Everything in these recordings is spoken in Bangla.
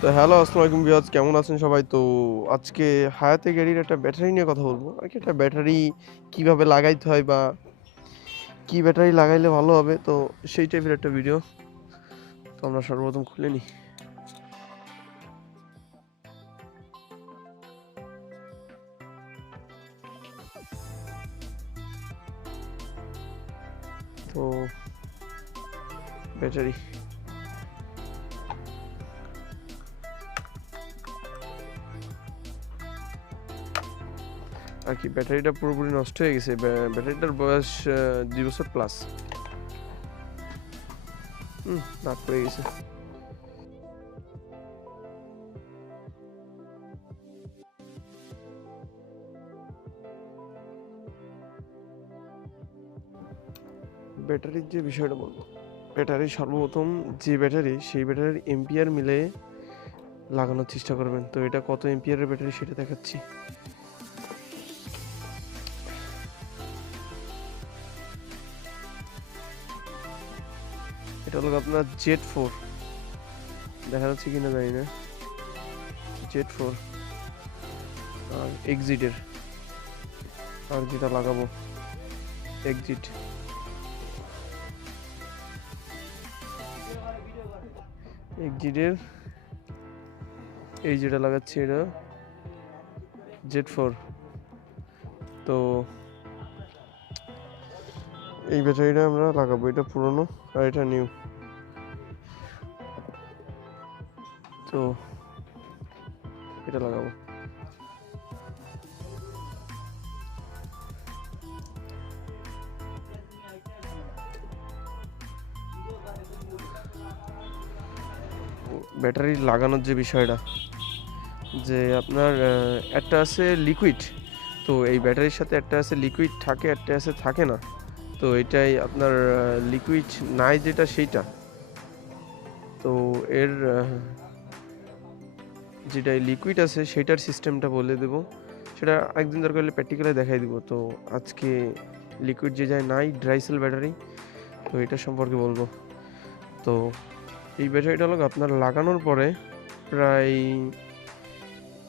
তো হ্যালো, আসসালামু আলাইকুম ভিউয়ার্স, কেমন আছেন সবাই? তো আজকে হায়াতে গাড়ির একটা ব্যাটারি নিয়ে কথা বলবো আর কি। একটা ব্যাটারি কিভাবে লাগাইতে হয় বা কি ব্যাটারি লাগাইলে ভালো হবে, তো সেই টাইপের একটা ভিডিও। তো আমরা সর্বপ্রথম খুলে নিই। তো ব্যাটারি আর কি, ব্যাটারিটা পুরোপুরি নষ্ট হয়ে গেছে। ব্যাটারিটার বয়স 2 বছর প্লাস। দাগ পড়ে গেছে। ব্যাটারির যে বিষয়টা বলবো, ব্যাটারি সর্বপ্রথম যে ব্যাটারি, সেই ব্যাটারির এম্পিয়ার মিলে লাগানোর চেষ্টা করবেন। তো এটা কত এম্পিয়ারের ব্যাটারি সেটা দেখাচ্ছি। এটা হলো আপনার Z4, দেখা যাচ্ছে কিনা জানি না। Z4 আর এক্সিটের, আর যেটা লাগাবো এক্সিটের এই যেটা লাগাচ্ছি এটা Z4। তো এই ব্যাটারিটা আমরা লাগাবো, এটা পুরনো আর এটা নিউ। তো এটা লাগাবো। ব্যাটারি লাগানোর যে বিষয়টা, যে আপনার একটা আছে লিকুইড, তো এই ব্যাটারির সাথে একটা আছে লিকুইড থাকে, একটা আছে থাকে না। তো এটাই আপনার লিকুইড নাই যেটা সেইটা। তো এর যেটা লিকুইড আছে সেটার সিস্টেমটা বলে দেবো, সেটা একদিন দরকার হলে প্র্যাকটিক্যালে দেখাই দিব। তো আজকে লিকুইড যে যায় নাই, ড্রাই সেল ব্যাটারি, তো এটা সম্পর্কে বলবো। তো এই ব্যাটারিটা হলো আপনার লাগানোর পরে প্রায়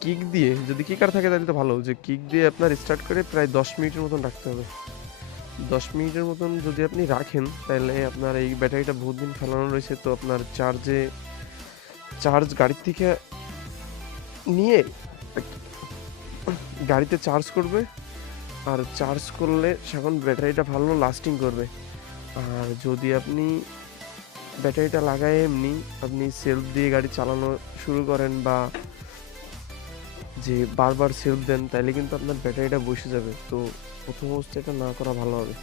কিক দিয়ে, যদি কিকার থাকে তাহলে তো ভালো, যে কিক দিয়ে আপনার স্টার্ট করে প্রায় 10 মিনিটের মতন রাখতে হবে। 10 মিনিটের মতন যদি আপনি রাখেন তাহলে আপনার এই ব্যাটারিটা বহুত দিন ফেলানো রয়েছে, তো আপনার চার্জ গাড়ির থেকে নিয়ে গাড়িতে চার্জ করবে, আর চার্জ করলে এখন ব্যাটারিটা ভালো লাস্টিং করবে। আর যদি আপনি ব্যাটারিটা লাগায় এমনি আপনি সেলফ দিয়ে গাড়ি চালানো শুরু করেন বা যে বারবার সেলফ দেন, তাহলে কিন্তু আপনার ব্যাটারিটা বসে যাবে। তো প্রথম অবস্থায় এটা না করা ভালো হবে,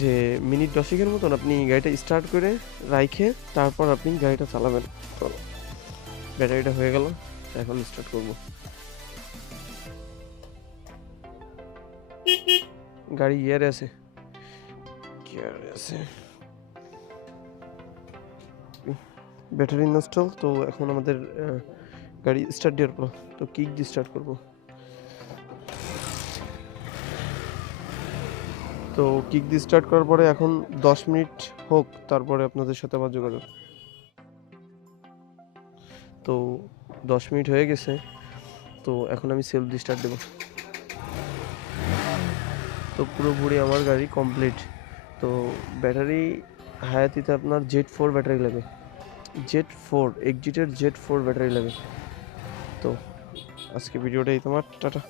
যে মিনিট 10-এর মতন আপনি গাড়িটা স্টার্ট করে রাইখে তারপর আপনি গাড়িটা চালাবেন। তো ব্যাটারিটা হয়ে গেল, এখন স্টার্ট করব। গাড়ি গিয়ারে আছে, ব্যাটারি ইনস্টল। তো এখন আমাদের গাড়ি স্টার্ট দেওয়ার পর তো কিক দিয়ে স্টার্ট করব। তো কিক দিয়ে স্টার্ট করার পরে এখন 10 মিনিট হোক, তারপরে আপনাদের সাথে আবার যোগাযোগ। তো 10 মিনিট হয়ে গেছে, তো এখন আমি সেলফ দিয়ে স্টার্ট দেবো। তো পুরোপুরি আমার গাড়ি কমপ্লিট। তো ব্যাটারি হায়াতিতে আপনার Z4 ব্যাটারি লাগে, Z4 এক্সিটের Z4 ব্যাটারি লাগে। তো আজকে ভিডিওটা এই তোমার, টাটা।